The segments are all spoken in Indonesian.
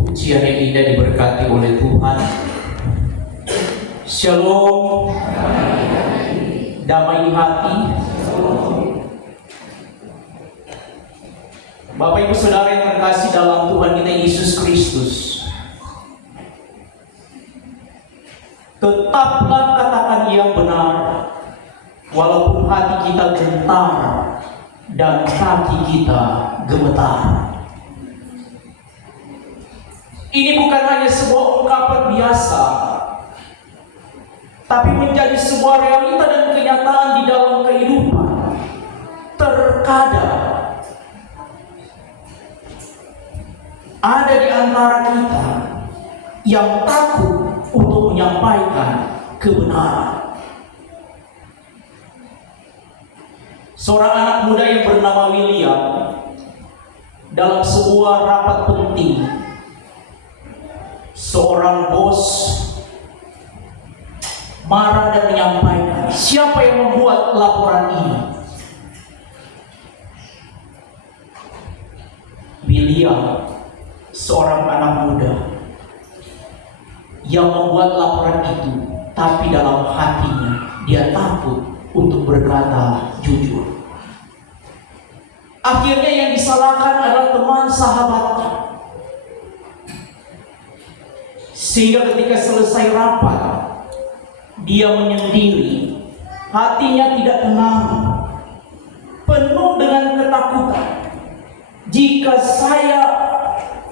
Pujian yang indah diberkati oleh Tuhan. Shalom, damai di hati. Bapak Ibu Saudara yang terkasih dalam Tuhan kita Yesus Kristus, tetaplah katakan yang benar, walaupun hati kita gentar dan kaki kita gemetar. Ini bukan hanya sebuah ungkapan biasa, tapi menjadi sebuah realita dan kenyataan di dalam kehidupan. Terkadang ada di antara kita yang takut untuk menyampaikan kebenaran. Seorang anak muda yang bernama William dalam sebuah rapat penting, seorang bos marah dan menyampaikan, siapa yang membuat laporan ini? William, seorang anak muda yang membuat laporan itu, tapi dalam hatinya dia takut untuk berkata jujur. Akhirnya yang disalahkan adalah teman sahabatnya. Sehingga ketika selesai rapat, dia menyendiri, hatinya tidak tenang, penuh dengan ketakutan. Jika saya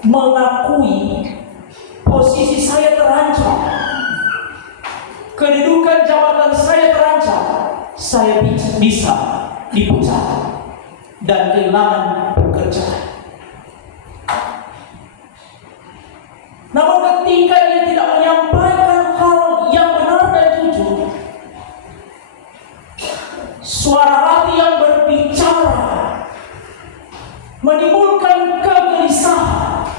mengakui posisi saya terancam, kedudukan jabatan saya terancam, saya bisa dipecat dan kehilangan pekerjaan. Namun ketika dia tidak menyampaikan hal yang benar dan jujur, suara hati yang berbicara menimbulkan kegelisahan,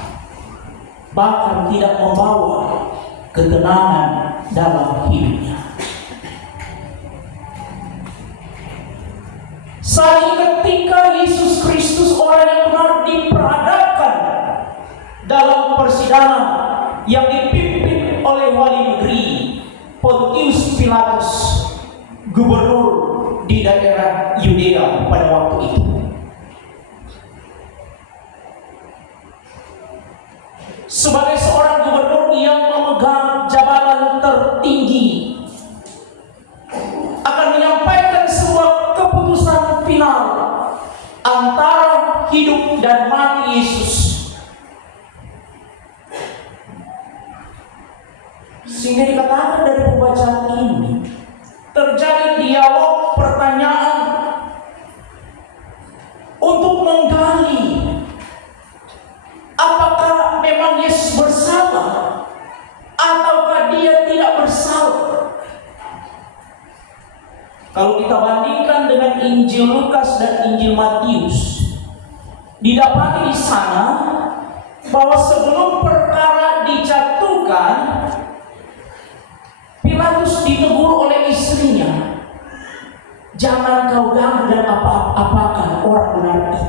bahkan tidak membawa ketenangan dalam hidupnya. Saat ketika Yesus Kristus orang yang benar diperhadapkan dalam persidangan yang dipimpin oleh wali negeri Pontius Pilatus, gubernur di daerah Yudea pada waktu itu. Sebagai seorang gubernur yang memegang jabatan tertinggi, akan menyampaikan sebuah keputusan final antara hidup dan mati Yesus. Sehingga dikatakan dari pembacaan ini terjadi dialog pertanyaan untuk menggali apakah memang Yesus bersalah ataukah dia tidak bersalah. Kalau kita bandingkan dengan Injil Lukas dan Injil Matius, didapati di sana bahwa sebelum perkara dijatuhkan, Pilatus ditegur oleh istrinya, jangan kau ganggu dan apa-apakan orang benar itu.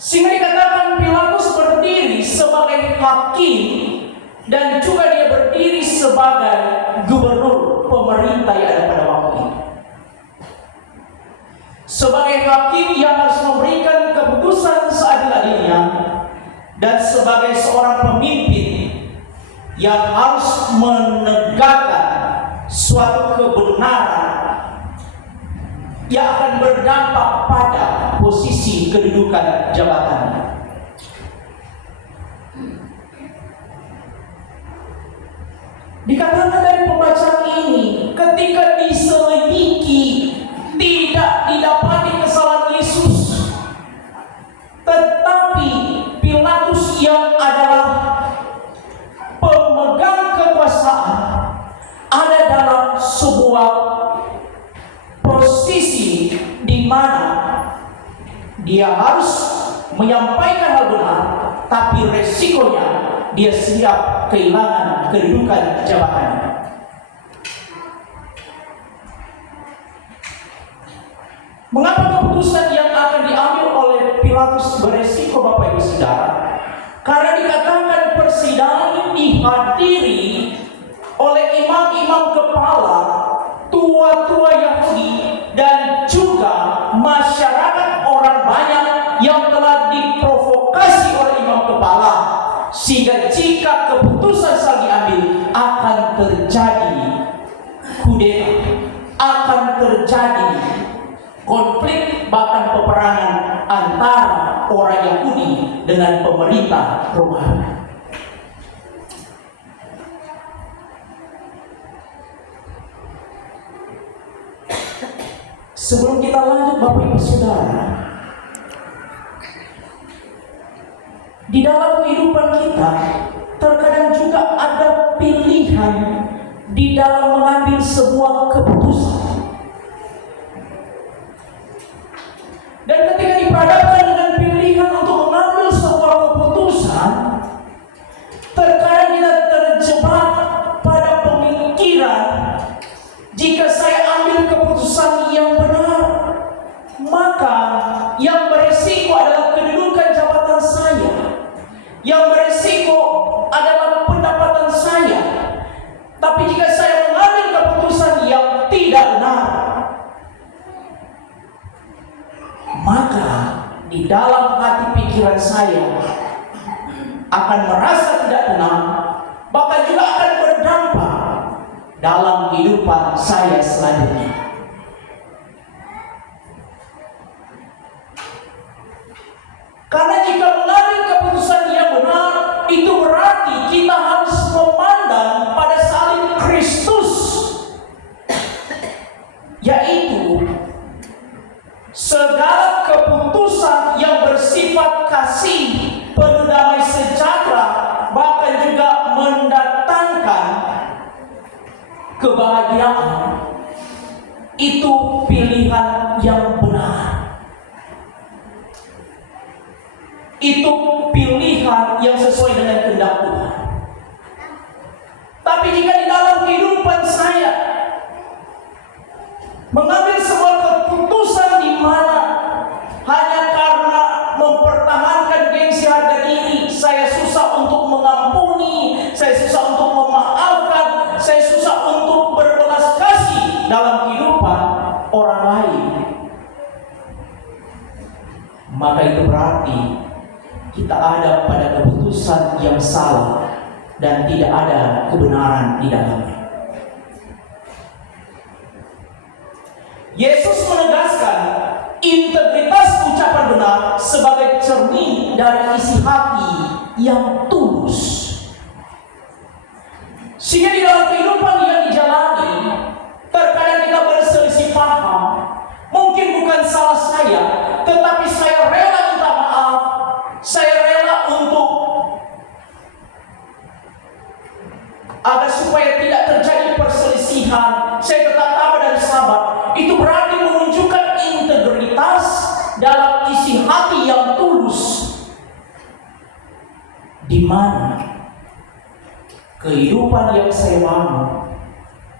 Sehingga dikatakan Pilatus berdiri sebagai hakim dan juga dia berdiri sebagai gubernur pemerintah yang ada pada waktu itu. Sebagai hakim yang harus memberikan keputusan seadil-adilnya, dan sebagai seorang pemimpin yang harus menegakkan suatu kebenaran yang akan berdampak pada posisi kedudukan jabatannya. Dikatakan dari pembacaan ini, ketika diselidiki tidak didapati kesalahan Yesus, tetapi Pilatus yang adalah pemegang kekuasaan ada dalam sebuah posisi di mana dia harus menyampaikan hal benar, tapi resikonya dia siap kehilangan kedudukan jabatannya. Mengapa keputusan yang akan diambil oleh Pilatus beresiko Bapak Ibu Saudara. Karena dikatakan persidangan dihadiri oleh imam-imam kepala, tua-tua Yahudi, dan juga masyarakat orang banyak yang telah diprovokasi oleh imam kepala. Sehingga jika keputusan salah diambil, akan terjadi kudeta, akan terjadi konflik, bahkan peperangan antara orang Yahudi dengan pemerintah Romawi. Sebelum kita lanjut Bapak Ibu Saudara, di dalam kehidupan kita terkadang juga ada pilihan di dalam mengambil sebuah keputusan. Dan ketika diperhadapkan dengan pilihan untuk mengambil sebuah keputusan, terkadang kita terjebak pada pemikiran, jika saya ambil keputusan yang benar, maka yang beresiko adalah kedudukan jabatan saya, yang beresiko adalah pendapatan saya. Tapi jika saya mengambil keputusan yang tidak benar, maka di dalam hati pikiran saya akan merasa tidak tenang, bahkan juga akan berdampak dalam kehidupan saya selanjutnya. Karena jika mengambil keputusan yang benar, itu berarti kita harus memandang pada salib Kristus, yaitu segala keputusan yang bersifat kasih, penuh damai sejahtera, bahkan juga mendatangkan kebahagiaan, itu pilihan yang benar. Itu pilihan yang sesuai dengan kehendak Tuhan. Tapi jika di dalam kehidupan saya mengambil sebuah keputusan di mana hanya karena mempertahankan gengsi harga diri, saya susah untuk mengampuni, saya susah untuk memaafkan, saya susah untuk berbelas kasih dalam kehidupan orang lain, maka itu berarti kita ada pada keputusan yang salah dan tidak ada kebenaran di dalamnya. Yesus menegaskan integritas ucapan benar sebagai cermin dari isi hati yang tulus. Sehingga di dalam kehidupan yang dijalani, terkadang kita berselisih paham. Mungkin bukan salah saya, tetapi saya rela minta maaf. Saya rela untuk agar supaya tidak terjadi perselisihan, saya tetap tabah dan sabar. Itu berarti menunjukkan integritas dalam isi hati yang tulus, di mana kehidupan yang saya bangun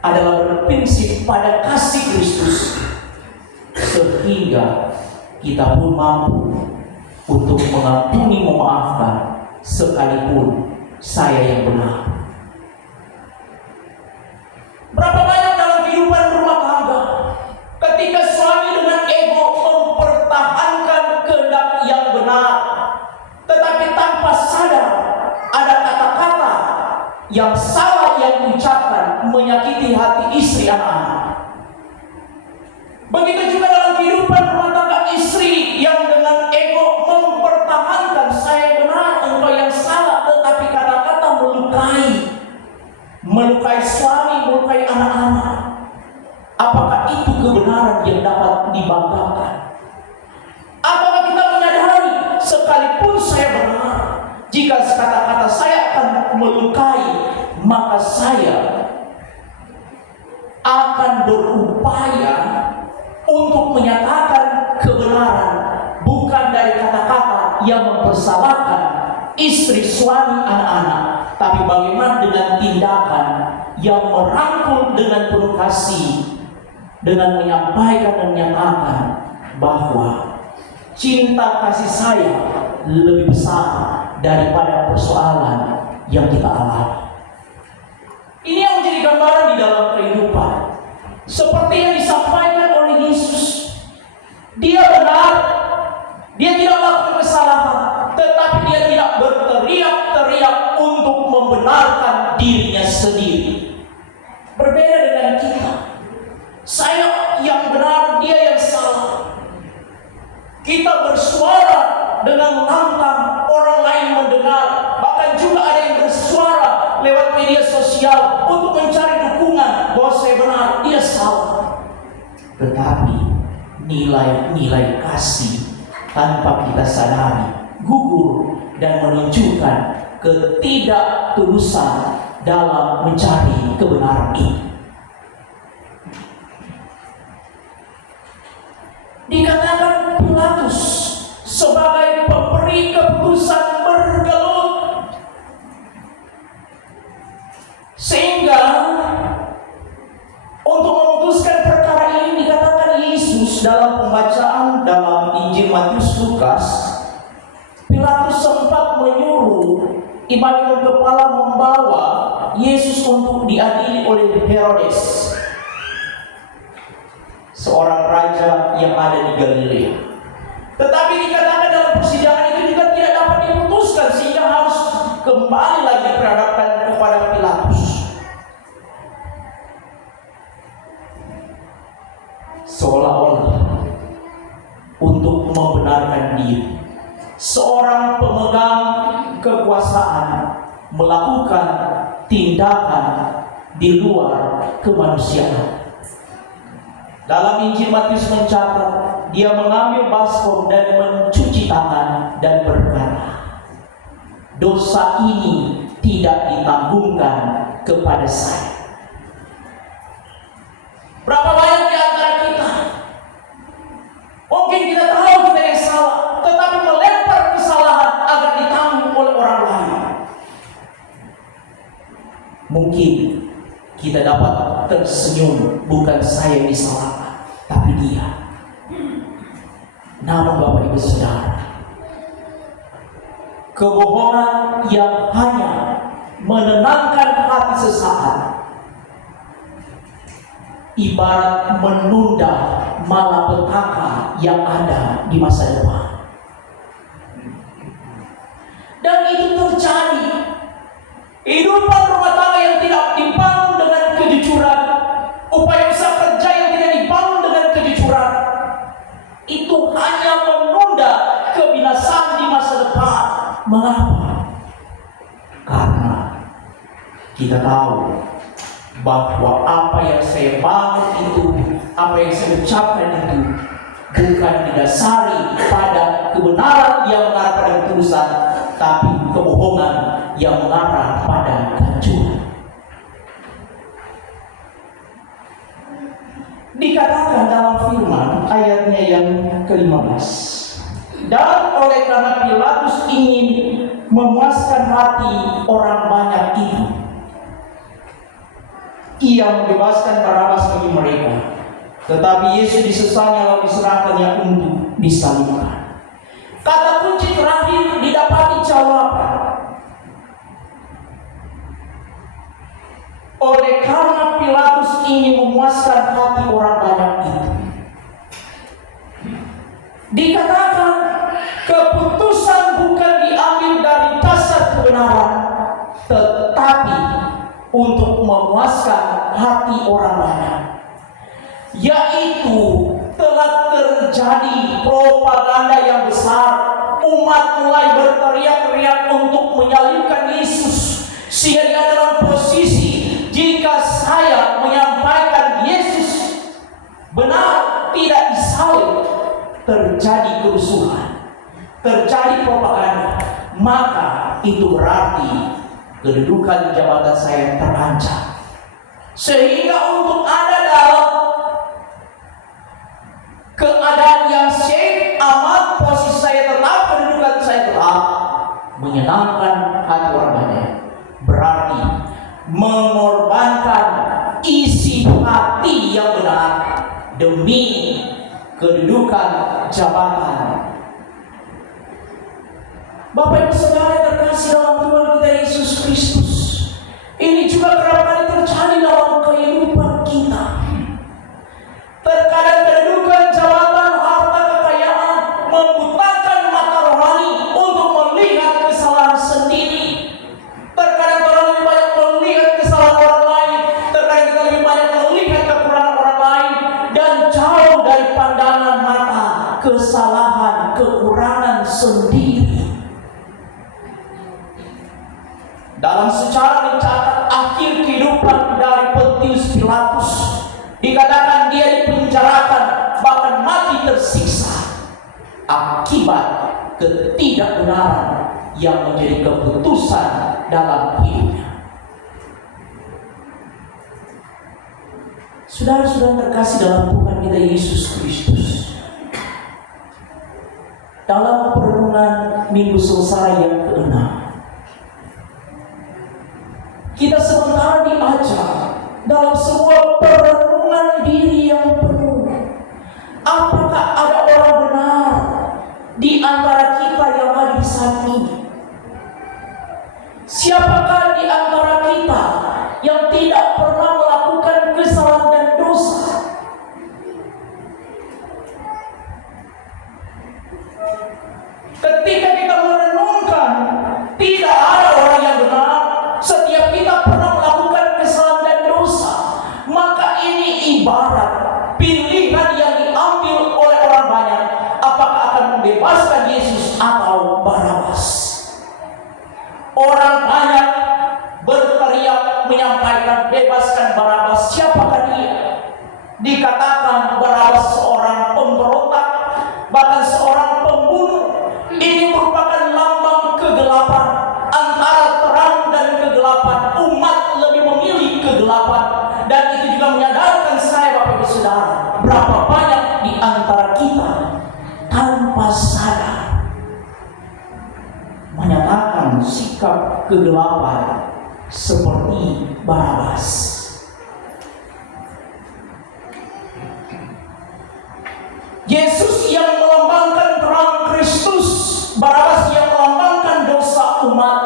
adalah berprinsip pada kasih Kristus, sehingga kita pun mampu untuk mengampuni, memaafkan, sekalipun saya yang benar. Berapa banyak dalam kehidupan rumah tangga, ketika suami dengan ego mempertahankan kehendak yang benar, tetapi tanpa sadar ada kata-kata yang salah yang diucapkan menyakiti hati istri anak-anak. Begitu juga dalam kehidupan rumah tangga istri yang dengan ego mempertahankan saya benar, engkau yang salah, tetapi kata-kata melukai suami, melukai anak-anak. Apakah itu kebenaran yang dapat dibanggakan? Apakah kita menyadari sekalipun saya benar, jika kata-kata saya akan melukai, maka saya akan berupaya untuk menyatakan kebenaran, bukan dari kata-kata yang mempersalahkan istri, suami, anak-anak, tapi bagaimana dengan tindakan yang merangkul dengan penuh kasih, dengan menyampaikan dan menyatakan bahwa cinta kasih saya lebih besar daripada persoalan yang kita alami. Ini yang menjadi gambaran di dalam kehidupan. Seperti yang disampaikan oleh Yesus. Dia benar, dia tidak melakukan kesalahan, tetapi dia tidak berteriak-teriak untuk membenarkan dirinya sendiri. Berbeda dengan kita. Saya yang benar, dia yang salah. Kita bersuara dengan lantang, orang lain mendengar. Bahkan juga ada yang bersuara lewat media sosial untuk mencari dukungan bahwa saya benar, dia salah. Tetapi nilai-nilai kasih tanpa kita sadari gugur dan menunjukkan ketidaktulusan dalam mencari kebenaran ini. Dikatakan Pilatus sebagai pemberi keputusan bergelut, sehingga untuk memutuskan perkara ini dikatakan Yesus dalam pembacaan dalam Injil Matius Lukas, Pilatus sempat menyuruh Immanuel kepala membawa Yesus untuk diadili oleh Herodes, seorang raja yang ada di Galilea. Tetapi dikatakan dalam persidangan itu juga tidak dapat diputuskan, sehingga harus kembali lagi diperhadapkan kepada Pilatus. Seolah-olah untuk membenarkan diri, seorang pemegang kekuasaan melakukan tindakan di luar kemanusiaan. Dalam Injil Matius mencatat, dia mengambil baskom dan mencuci tangan dan berkata, dosa ini tidak ditanggungkan kepada saya. Berapa banyak di antara kita, mungkin kita tahu kita yang salah, tetapi melempar kesalahan agar ditanggung oleh orang lain. Mungkin kita dapat tersenyum, bukan saya yang disalahkan, tapi dia. Namun Bapak Ibu Saudara, kebohongan yang hanya menenangkan hati sesaat ibarat menunda malapetaka yang ada di masa depan. Dan itu terjadi. Kehidupan rumah tangga yang tidak dibangun dengan kejujuran, upaya usaha kerja yang tidak dibangun dengan kejujuran, itu hanya menunda kebinasaan di masa depan. Mengapa? Karena kita tahu bahwa apa yang saya bangun itu, apa yang saya ucapkan itu bukan didasari pada kebenaran yang mengarah pada ketulusan, tapi kebohongan yang mengarah pada kehancuran. Dikatakan dalam firman ayatnya yang ke-15, dan oleh karena Pilatus ingin memuaskan hati orang banyak itu, ia membebaskan Barabas bagi mereka, tetapi Yesus disesatnya lalu diserahkannya untuk disalibkan. Kata kunci terakhir didapati jawaban. Oleh karena Pilatus ingin memuaskan hati orang banyak itu, dikatakan keputusan bukan diambil dari dasar kebenaran, tetapi untuk memuaskan hati orang banyak. Yaitu telah terjadi propaganda yang besar. Umat mulai berteriak-teriak untuk menyalibkan Yesus, sehingga dia dalam posisi, jika saya menyampaikan Yesus benar tidak disalib, terjadi kerusuhan, terjadi propaganda, maka itu berarti kedudukan jabatan saya terancam. Sehingga untuk ada dalam keadaan yang safe, aman, posisi saya tetap, kedudukan saya tetap, menyenangkan hati orang banyak, berarti mengorbankan isi hati yang benar demi kedudukan jabatan. Bapak Ibu Saudara yang terkasih dalam Tuhan kita Yesus Kristus, ini juga kerap kali terjadi dalam kehidupan kita. Terkadang kedudukan, jabatan, harta, kekayaan membutakan mata rohani untuk melihat kesalahan sendiri. Terkadang kita lebih banyak melihat kesalahan orang lain, terkadang kita lebih banyak melihat kekurangan orang lain, dan jauh dari pandangan mata kesalahan, kekurangan sendiri. Dalam sejarah dicatat akhir kehidupan dari Pontius Pilatus, dikatakan dia dipenjarakan, bahkan mati tersiksa akibat ketidakbenaran yang menjadi keputusan dalam hidupnya. Saudara-saudara terkasih dalam Tuhan kita Yesus Kristus, dalam perenungan Minggu Sengsara yang ke-6, kita sementara diajar dalam sebuah perenungan diri yang penuh. Apakah ada orang benar di antara kita yang hadir saat ini? Siapakah di antara kita yang tidak pernah melakukan kesalahan dan dosa? Ketika kita merenungkan, tidak ada orang yang benar. Setiap kita pernah melakukan kesalahan dan dosa. Maka ini ibarat pilihan yang diambil oleh orang banyak. Apakah akan membebaskan Yesus atau Barabas? Orang banyak berteriak menyampaikan bebaskan Barabas. Siapakah dia? Dikatakan Barabas seorang pemberontak, bahkan seorang pembunuh. Ini merupakan lambang kegelapan, antara terang dan kegelapan. Umat lebih memilih kegelapan, dan itu juga menyadarkan saya, Bapak Ibu Saudara, berapa banyak di antara kita tanpa sadar menyatakan sikap kegelapan seperti Barabas. Yesus yang melambangkan terang Kristus, Barabas yang melambangkan dosa umat.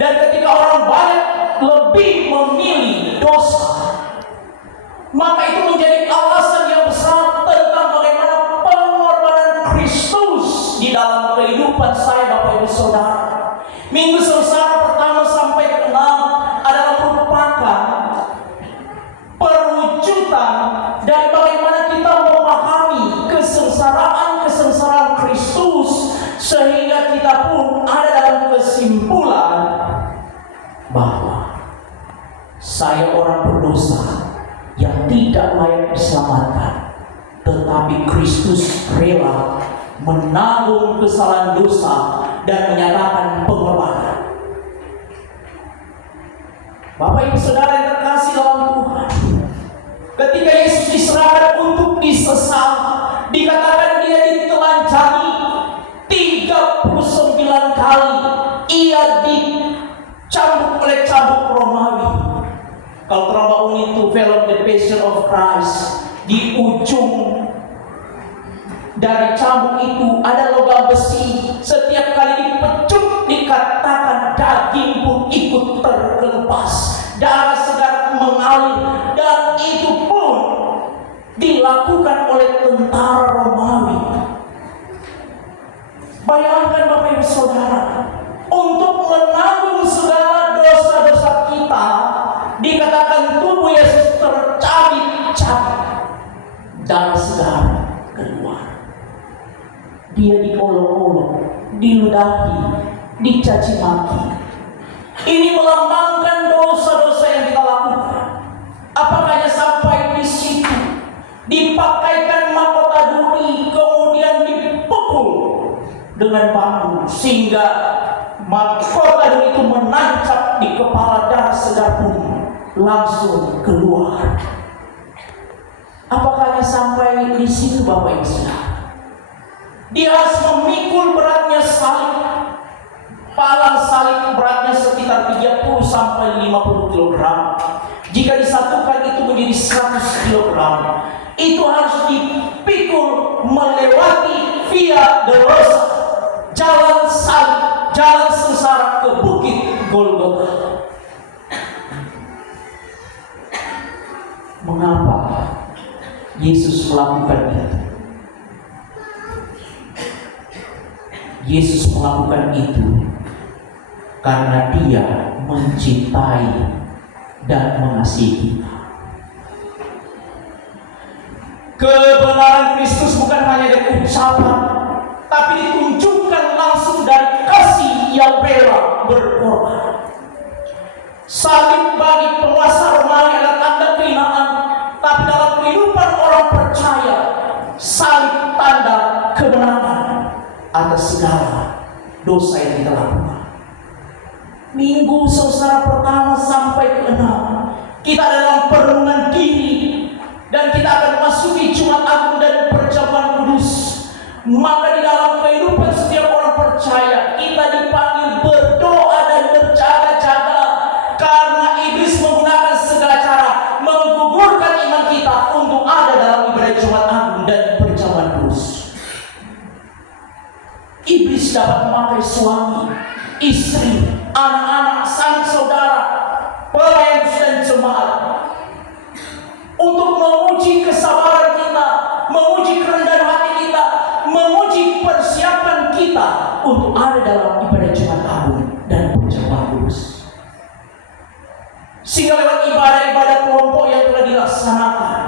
Dan ketika orang banyak lebih memilih dosa, maka itu menjadi alasan yang besar tentang bagaimana pengorbanan Kristus di dalam kehidupan saya, Bapak Ibu Saudara. Minggu Sengsara pertama sampai ke-6 adalah merupakan perwujudan dari bagaimana kita memahami kesengsaraan Kristus, sehingga kita pun ada dalam kesimpulan bahwa saya orang berdosa yang tidak layak diselamatkan, tetapi Kristus rela menanggung kesalahan dosa dan menyatakan pengorbanan. Bapak Ibu Saudara yang terkasih dalam Tuhan, ketika Yesus diserahkan untuk disesal, dikatakan dia ditelanjangi 39 kali. Ia dicambuk oleh cambuk Romawi. Kalau terlalu unit itu film The Passion of Christ, di ujung dari cambuk itu ada logam besi. Setiap kali dipecut, dikatakan daging pun ikut terkelupas, darah segar mengalir, dan itu pun dilakukan oleh tentara Romawi. Bayangkan Bapak Ibu Saudara, untuk menanggung segala dosa-dosa kita, dikatakan tubuh Yesus tercabik-cabik, darah segar keluar. Dia diolok-olok, diludahi, dicaci maki. Ini melambangkan dosa-dosa yang kita lakukan. Apakah hanya sampai di situ? Dipakaikan mahkota duri, kemudian dipukul dengan bambu sehingga mahkota duri itu menancap di kepala, darah segar pun langsung keluar. Apakah hanya sampai di situ, Bapak Ibu Saudara? Dia harus memikul beratnya salib. Palang salib beratnya sekitar 30 sampai 50 kg. Jika disatukan itu menjadi 100 kg. Itu harus dipikul melewati via dolorosa, jalan salib, jalan sengsara ke bukit Golgota. Mengapa Yesus melakukan itu? Yesus melakukan itu karena Dia mencintai dan mengasihi kita. Kebenaran Kristus bukan hanya dari ucapan, tapi ditunjukkan langsung dari kasih yang rela berkorban. Salib bagi penguasa Romawi adalah tanda kehinaan, tapi dalam kehidupan orang percaya, salib tanda kemenangan atas segala dosa yang kita lakukan. Minggu saudara pertama sampai ke-6, kita dalam perenungan diri, dan kita akan masuki Jumat Agung dan perjamuan kudus. Maka di dalam kehidupan setiap orang percaya, kita dipanggil berdoa dan berjaga-jaga, karena iblis menggunakan segala cara menggugurkan iman kita untuk ada dalam ibadah Jumat Agung dan perjamuan kudus. Iblis dapat memakai suami, istri, anak-anak, sanak saudara, pelayan dan jemaat untuk menguji kesabaran kita, menguji kerendahan hati kita, menguji persiapan kita untuk ada dalam ibadah Jumat Agung dan perjamuan kudus. Sehingga lewat ibadah-ibadah kelompok yang telah dilaksanakan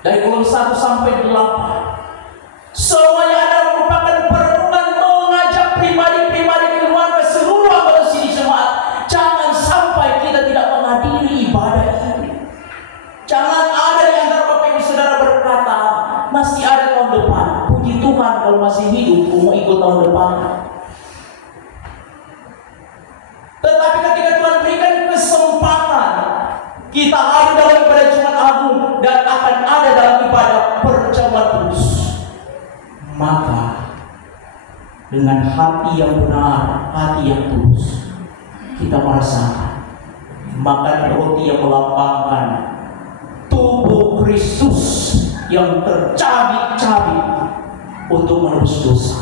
dari kolom 1 sampai 8, semuanya ada merupakan perenungan mengajak pribadi-pribadi keluarga seluruh anggota sini jemaat. Jangan sampai kita tidak menghadiri ibadah ini. Jangan ada di antara Bapak Ibu Saudara berkata, masih ada tahun depan. Puji Tuhan kalau masih hidup, mau ikut tahun depan. Tetapi ketika Tuhan berikan kesempatan, kita ada dalam ibadah Jumat Agung dan akan ada dalam ibadah perjamuan kudus, maka dengan hati yang benar, hati yang tulus, kita merasakan makan roti yang melambangkan tubuh Kristus yang tercabik-cabik untuk menebus dosa.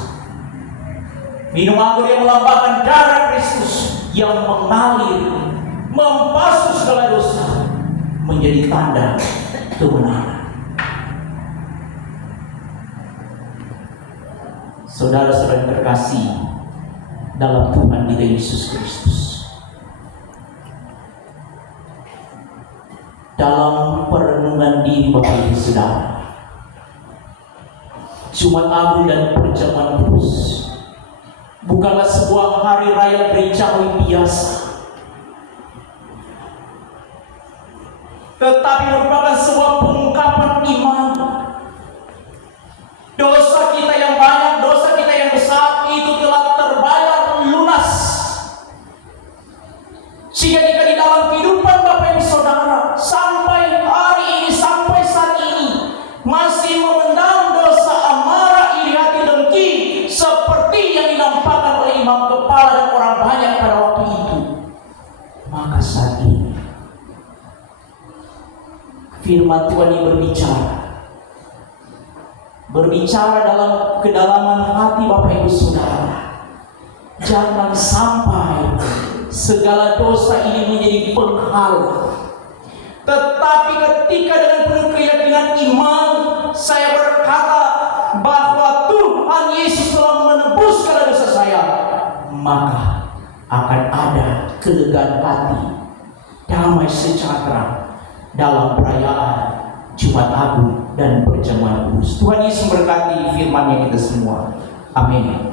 Minum anggur yang melambangkan darah Kristus yang mengalir, membasuh segala dosa, menjadi tanda kemenangan. Saudara-saudara terkasih dalam Tuhan kita Yesus Kristus, dalam perenungan diri Bapak Ibu Saudara, Jumat Agung dan perjamuan kudus bukanlah sebuah hari raya gerejawi biasa, tetapi merupakan sebuah pengungkapan iman. Dosa kita yang banyak, dosa kita yang besar itu telah terbayar lunas. Sehingga jika di dalam kehidupan Bapak Ibu Saudara sampai hari ini, sampai saat ini masih memendam dosa, amarah, iri hati, dengki, seperti yang dinampakkan oleh imam kepala dan orang banyak pada waktu itu, maka saat ini firman Tuhan yang berbicara dalam kedalaman hati Bapak Ibu Saudara. Jangan sampai segala dosa ini menjadi penghalang. Tetapi ketika dengan penuh keyakinan iman saya berkata bahwa Tuhan Yesus telah menebus segala dosa saya, maka akan ada kelegaan hati, damai sejahtera dalam perayaan Jumat Agung dan perjamuan kudus. Tuhan Yesus memberkati firman-Nya kita semua. Amin.